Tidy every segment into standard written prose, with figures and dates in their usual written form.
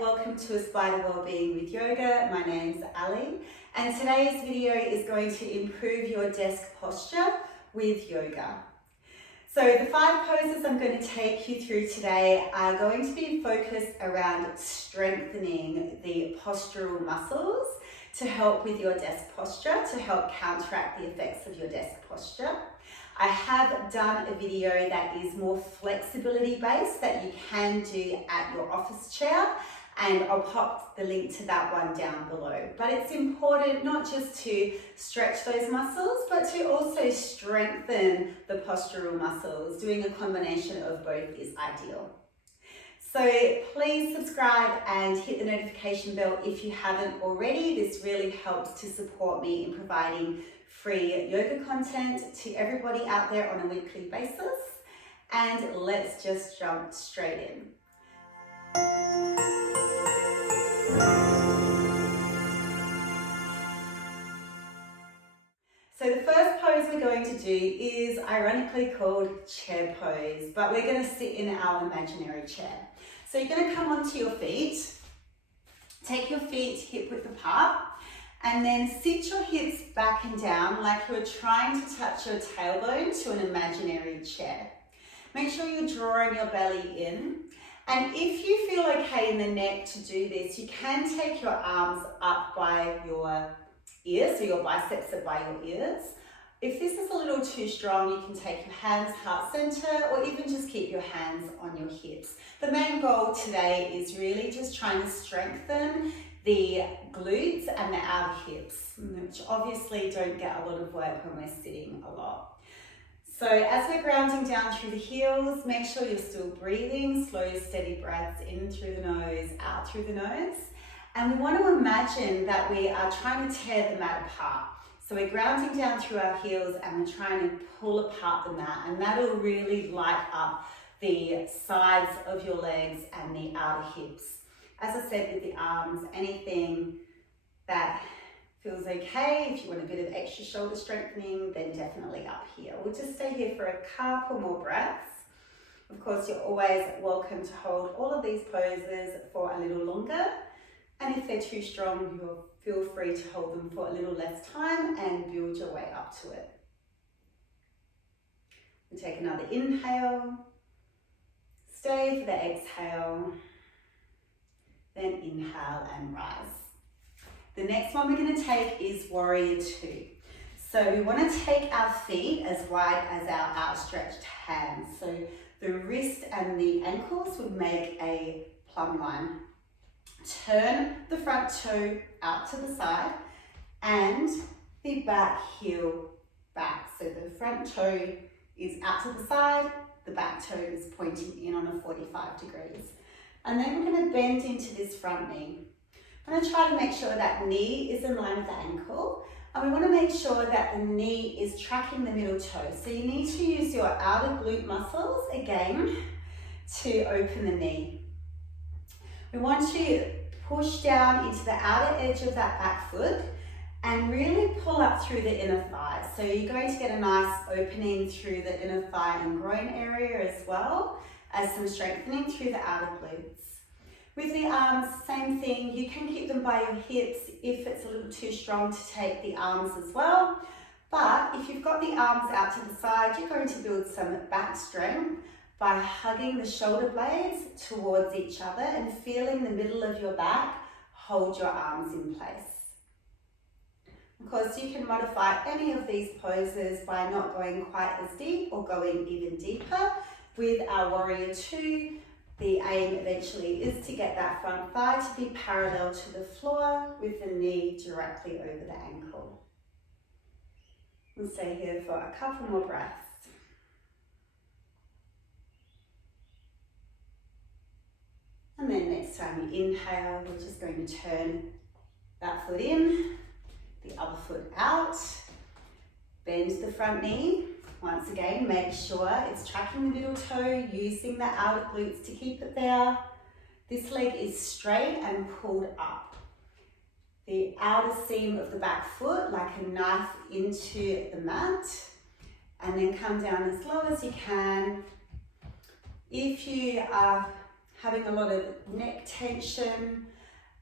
welcome to Aspire to Wellbeing with Yoga. My name's Alli, and today's video is going to improve your desk posture with yoga. So the 5 poses I'm going to take you through today are going to be focused around strengthening the postural muscles to help with your desk posture, to help counteract the effects of your desk posture. I have done a video that is more flexibility based that you can do at your office chair, and I'll pop the link to that one down below. But it's important not just to stretch those muscles, but to also strengthen the postural muscles. Doing a combination of both is ideal. So please subscribe and hit the notification bell if you haven't already. This really helps to support me in providing free yoga content to everybody out there on a weekly basis. And let's just jump straight in. So the first pose we're going to do is ironically called chair pose, but we're going to sit in our imaginary chair. So you're going to come onto your feet, take your feet hip width apart, and then sit your hips back and down like you're trying to touch your tailbone to an imaginary chair. Make sure you're drawing your belly in. And if you feel okay in the neck to do this, you can take your arms up by your ears, so your biceps are by your ears. If this is a little too strong, you can take your hands heart center, or even just keep your hands on your hips. The main goal today is really just trying to strengthen the glutes and the outer hips, which obviously don't get a lot of work when we're sitting a lot. So as we're grounding down through the heels, make sure you're still breathing, slow, steady breaths in through the nose, out through the nose. And we want to imagine that we are trying to tear the mat apart. So we're grounding down through our heels and we're trying to pull apart the mat, and that'll really light up the sides of your legs and the outer hips. As I said with the arms, anything that feels okay, if you want a bit of extra shoulder strengthening, then definitely up here. We'll just stay here for a couple more breaths. Of course, you're always welcome to hold all of these poses for a little longer. And if they're too strong, you'll feel free to hold them for a little less time and build your way up to it. We'll take another inhale, stay for the exhale, then inhale and rise. The next one we're going to take is Warrior 2. So we want to take our feet as wide as our outstretched hands. So the wrist and the ankles would make a plumb line. Turn the front toe out to the side and the back heel back. So the front toe is out to the side, the back toe is pointing in on a 45 degrees. And then we're going to bend into this front knee. I'm going to try to make sure that knee is in line with the ankle, and we want to make sure that the knee is tracking the middle toe. So you need to use your outer glute muscles again to open the knee. We want to push down into the outer edge of that back foot and really pull up through the inner thigh. So you're going to get a nice opening through the inner thigh and groin area as well as some strengthening through the outer glutes. With the arms, same thing. You can keep them by your hips if it's a little too strong to take the arms as well. But if you've got the arms out to the side, you're going to build some back strength by hugging the shoulder blades towards each other and feeling the middle of your back hold your arms in place. Of course, you can modify any of these poses by not going quite as deep or going even deeper. With our Warrior 2, the aim eventually is to get that front thigh to be parallel to the floor with the knee directly over the ankle. We'll stay here for a couple more breaths. And then next time you inhale, we're just going to turn that foot in, the other foot out, bend the front knee. Once again, make sure it's tracking the middle toe, using the outer glutes to keep it there. This leg is straight and pulled up. The outer seam of the back foot like a knife into the mat, and then come down as low as you can. If you are having a lot of neck tension,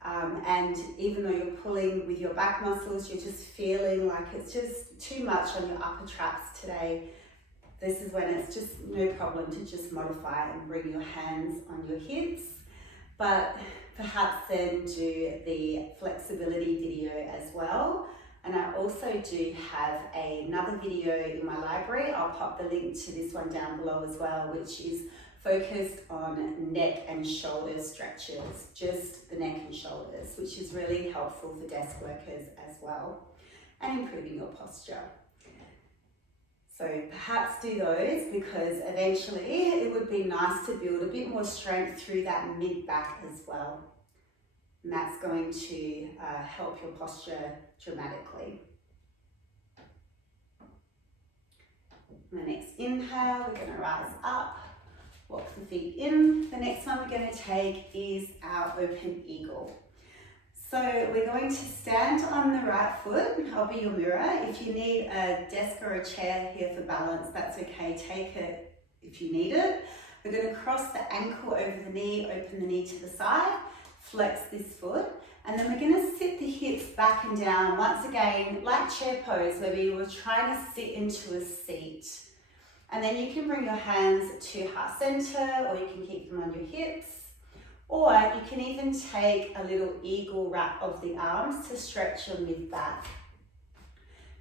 and even though you're pulling with your back muscles, you're just feeling like it's just too much on your upper traps today, this is when it's just no problem to just modify and bring your hands on your hips, but perhaps then do the flexibility video as well. And I also do have another video in my library. I'll pop the link to this one down below as well, which is focused on neck and shoulder stretches, just the neck and shoulders, which is really helpful for desk workers as well, and improving your posture. So perhaps do those, because eventually it would be nice to build a bit more strength through that mid-back as well. And that's going to help your posture dramatically. And the next inhale, we're going to rise up, walk the feet in. The next one we're going to take is our open eagle. So we're going to stand on the right foot. I'll be your mirror. If you need a desk or a chair here for balance, that's okay. Take it if you need it. We're going to cross the ankle over the knee, open the knee to the side, flex this foot, and then we're going to sit the hips back and down. Once again, like chair pose, where we were trying to sit into a seat. And then you can bring your hands to heart center, or you can keep them on your hips. Or you can even take a little eagle wrap of the arms to stretch your mid-back.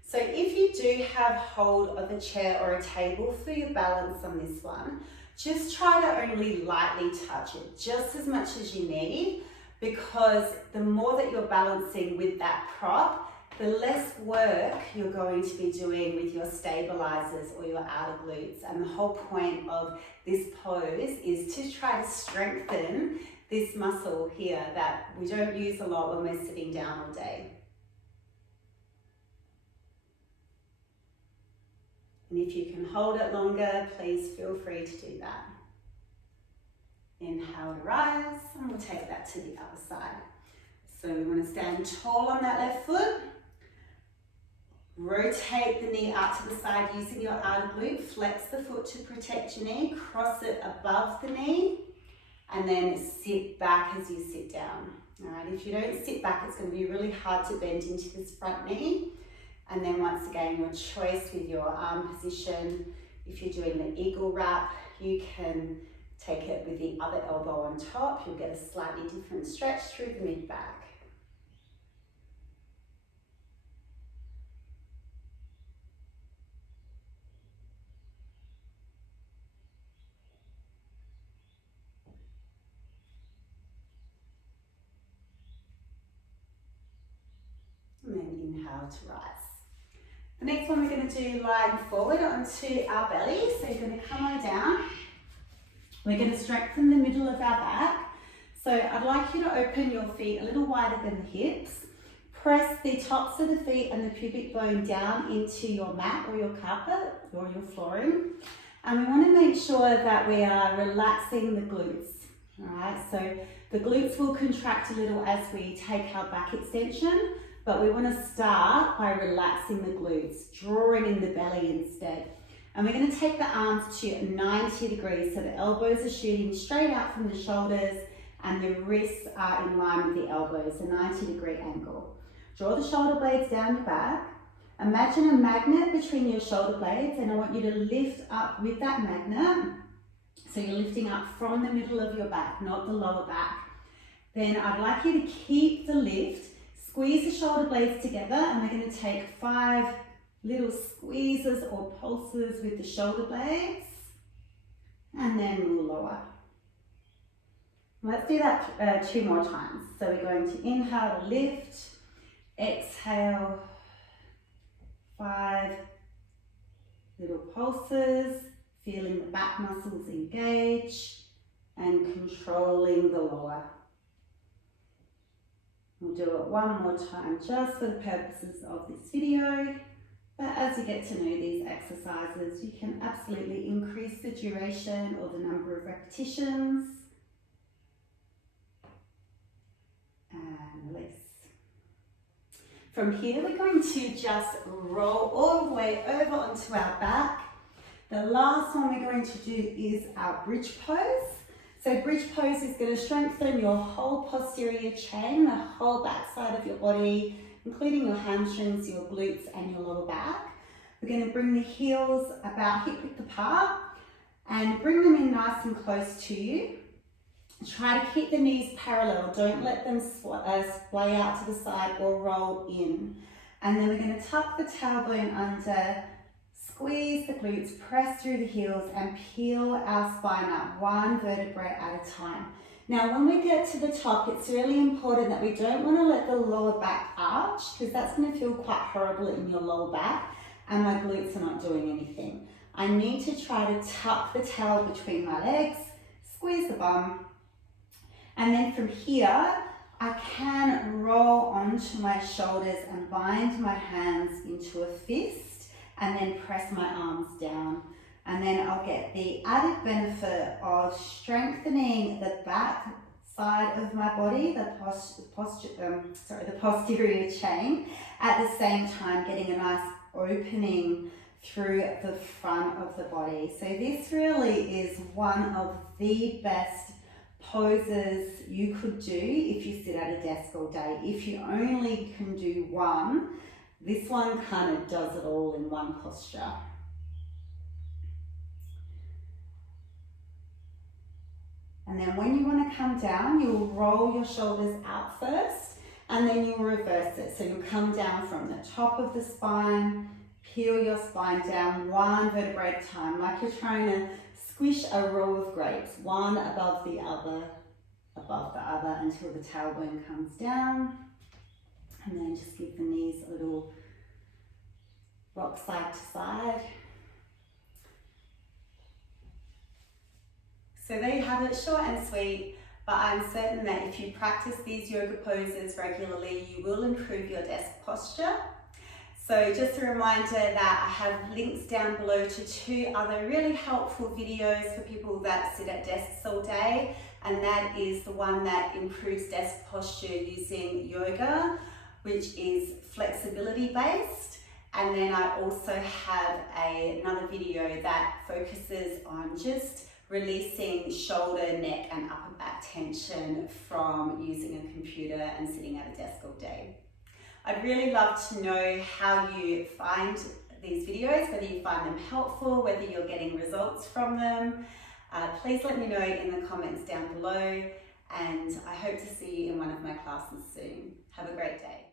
So if you do have hold of a chair or a table for your balance on this one, just try to only lightly touch it, just as much as you need, because the more that you're balancing with that prop, the less work you're going to be doing with your stabilizers or your outer glutes. And the whole point of this pose is to try to strengthen this muscle here that we don't use a lot when we're sitting down all day. And if you can hold it longer, please feel free to do that. Inhale to rise, and we'll take that to the other side. So we want to stand tall on that left foot. Rotate the knee out to the side using your outer glute. Flex the foot to protect your knee. Cross it above the knee. And then sit back as you sit down. All right, if you don't sit back, it's going to be really hard to bend into this front knee. And then once again, your choice with your arm position. If you're doing the eagle wrap, you can take it with the other elbow on top. You'll get a slightly different stretch through the mid-back. And then inhale to rise. The next one we're going to do lying forward onto our belly. So you're going to come on down. We're going to strengthen the middle of our back. So I'd like you to open your feet a little wider than the hips. Press the tops of the feet and the pubic bone down into your mat or your carpet or your flooring. And we want to make sure that we are relaxing the glutes. All right, so the glutes will contract a little as we take our back extension, but we want to start by relaxing the glutes, drawing in the belly instead. And we're going to take the arms to 90 degrees, so the elbows are shooting straight out from the shoulders and the wrists are in line with the elbows, a 90-degree angle. Draw the shoulder blades down your back. Imagine a magnet between your shoulder blades, and I want you to lift up with that magnet. So you're lifting up from the middle of your back, not the lower back. Then I'd like you to keep the lift. Squeeze the shoulder blades together, and we're going to take 5 little squeezes or pulses with the shoulder blades, and then we'll lower. Let's do that 2 more times. So we're going to inhale to lift, exhale, 5 little pulses, feeling the back muscles engage, and controlling the lower. We'll do it 1 more time just for the purposes of this video. But as you get to know these exercises, you can absolutely increase the duration or the number of repetitions. And release. From here, we're going to just roll all the way over onto our back. The last one we're going to do is our bridge pose. So bridge pose is going to strengthen your whole posterior chain, the whole back side of your body, including your hamstrings, your glutes and your lower back. We're going to bring the heels about hip width apart and bring them in nice and close to you. Try to keep the knees parallel, don't let them splay out to the side or roll in. And then we're going to tuck the tailbone under, squeeze the glutes, press through the heels and peel our spine up one vertebrae at a time. Now when we get to the top, it's really important that we don't want to let the lower back arch, because that's going to feel quite horrible in your lower back and my glutes are not doing anything. I need to try to tuck the tail between my legs, squeeze the bum, and then from here, I can roll onto my shoulders and bind my hands into a fist and then press my arms down. And then I'll get the added benefit of strengthening the back side of my body, the posterior chain, at the same time getting a nice opening through the front of the body. So this really is one of the best poses you could do if you sit at a desk all day. If you only can do one, this one kind of does it all in one posture. And then when you want to come down, you'll roll your shoulders out first and then you'll reverse it. So you'll come down from the top of the spine, peel your spine down one vertebrae at a time, like you're trying to squish a row of grapes, one above the other, until the tailbone comes down. And then just give the knees a little rock side to side. So there you have it, short and sweet, but I'm certain that if you practice these yoga poses regularly, you will improve your desk posture. So just a reminder that I have links down below to 2 other really helpful videos for people that sit at desks all day, and that is the one that improves desk posture using yoga, which is flexibility based. And then I also have another video that focuses on just releasing shoulder, neck and upper back tension from using a computer and sitting at a desk all day. I'd really love to know how you find these videos, whether you find them helpful, whether you're getting results from them. Please let me know in the comments down below, and I hope to see you in one of my classes soon. Have a great day.